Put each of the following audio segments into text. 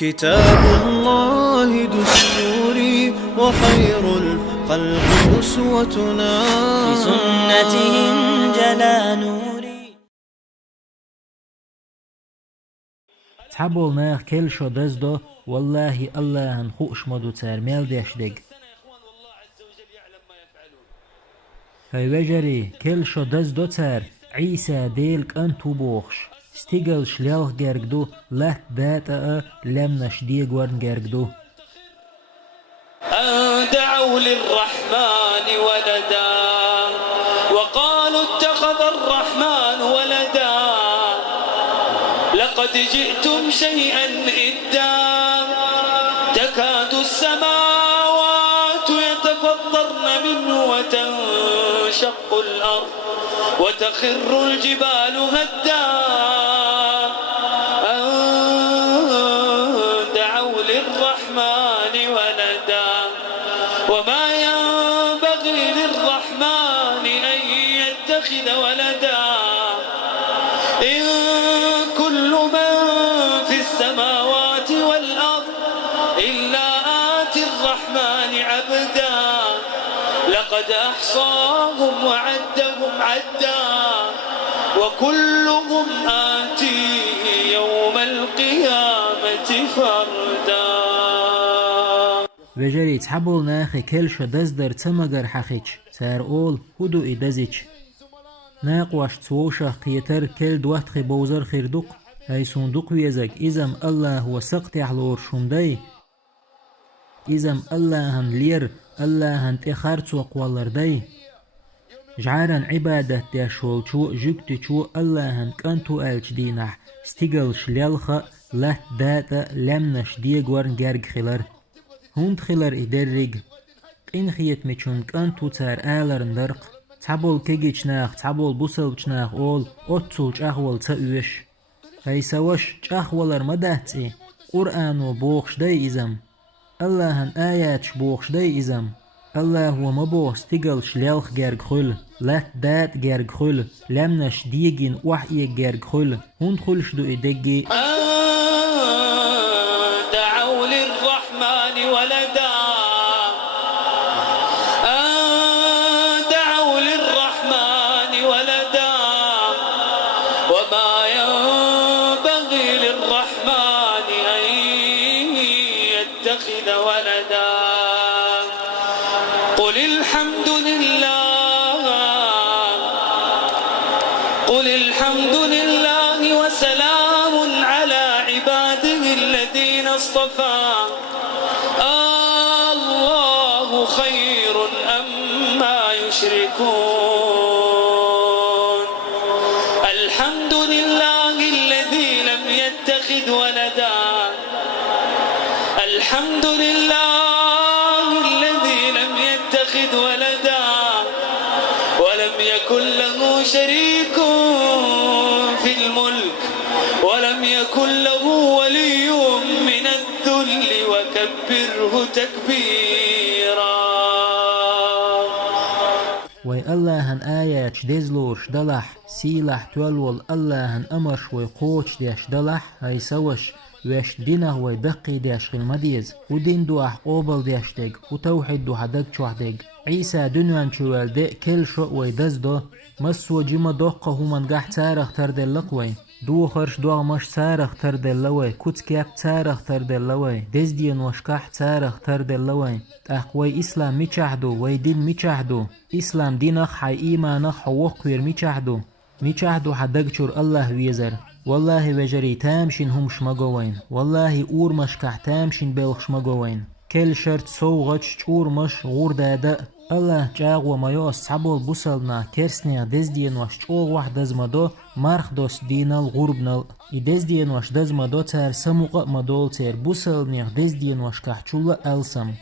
كتاب الله دستوري وخير الخلق أسوتنا، بسنتهم جلا نوري. تحبول ناخ كل شو دزدو والله الله هنخوش مدو تار ميل ديشدق. هاي وجري كل شو دزدو تار عيسى ديلك أنتو بوخش ستيقل شليلخ جرقدو لات داتا لمنش ديق ورن جرقدو. دعوا للرحمن ولدا وقالوا اتخذ الرحمن ولدا، لقد جئتم شيئا إدا، تكاد السماوات يتفطرن منه وتنشق الأرض وتخر الجبال هدا. دعوا للرحمن ولدا وما ينبغي للرحمن أن يتخذ ولدا، إن كل من في السماوات والأرض إلا آتي الرحمن عبدا، لقد أحصاهم وعدهم عدا وكلهم آتيه يوم القيامة فردا. وجري تحبول ناخي كل شو دزدر تمغر حخيش سار أول هدو إدزيش ناقواش تسووشا قيتر كل دواتخي بوزر خيردوق هاي صندوق ويزك إزم الله هو سقط يحلور شمداي إزم الله هن لير الله هن تخارت وقوالر داي جعارن عبادة داشول شو جكت شو الله هن كانتو ألش دينح ستيقل شليالخا لات داتا لمنش ديق ورن جارج خلر هوند خلر إدرق قين خيت ميشون كانتو تار آلر ندرق تحبول كيجيش ناخ تحبول بوسل ناخ أول أتسول جاخول تأوش هاي سواش جاخولر مدهتي قرآن وبوخش داي إزم الله هن آيات بوخش داي إزم الله هو مبوخ ستيقل شليالخ جارج خل لات دات جارج خل لمنش ديجين وحي جارج خل هوند خلش دو إدقي. دعوا للرحمن ولدا دعوا للرحمن ولدا وما ينبغي للرحمن أن يتخذ ولدا. قل الحمد لله قل الحمد لله وسلام على عباده الذين اصطفى، الله خير أما يشركون. الحمد لله الذي لم يتخذ ولدا، الحمد لله الذي لم يتخذ ولدا ولم يكن له شريك في الملك ولم يكن له ولي من الذل وكبره تكبيرا. وي الله هن آيات دزلوش دلح سيلح تولول الله هن أمرش وي قوش ديش دلح هاي سوش ويش دينه وي بقي ديش المديز ودين دوح قوبل ديش ديق وتوحيد دو حدق شوح ديق عيسى دنوان شوال دي كل شو وي دزدو مسو جيما دوقه همان قح تارخ تردلق دو خرش دو مش تارخ تردلوي كوت كياب تارخ تردلوي دزدين وشكح تارخ تردلوي أخوي إسلام ميشاهدو وي دين ميشاهدو إسلام دينخ حي إيمانخ حوق وير ميشاهدو حدق شور الله ويزر والله وجري تامشين هم شمقوين والله أور مشكح تامشين بلخ شمقوين كل شرط سوغش چور مش غور دادا الله جاغ وما يوس حبول بوسلنا كرسنيا دزدين وش چوغ واحد دزمدو مرخ دوس دينال غربنال دزدين وش دزمدو تار سموق مدول تار بوسلنيا دزدين وش كحچولا ألسم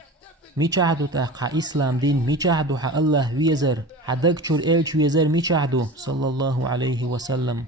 ميشاهدو تاقا إسلام دين ميشاهدو حا الله ويزر حدق چور إلش ويزر ميشاهدو صلى الله عليه وسلم.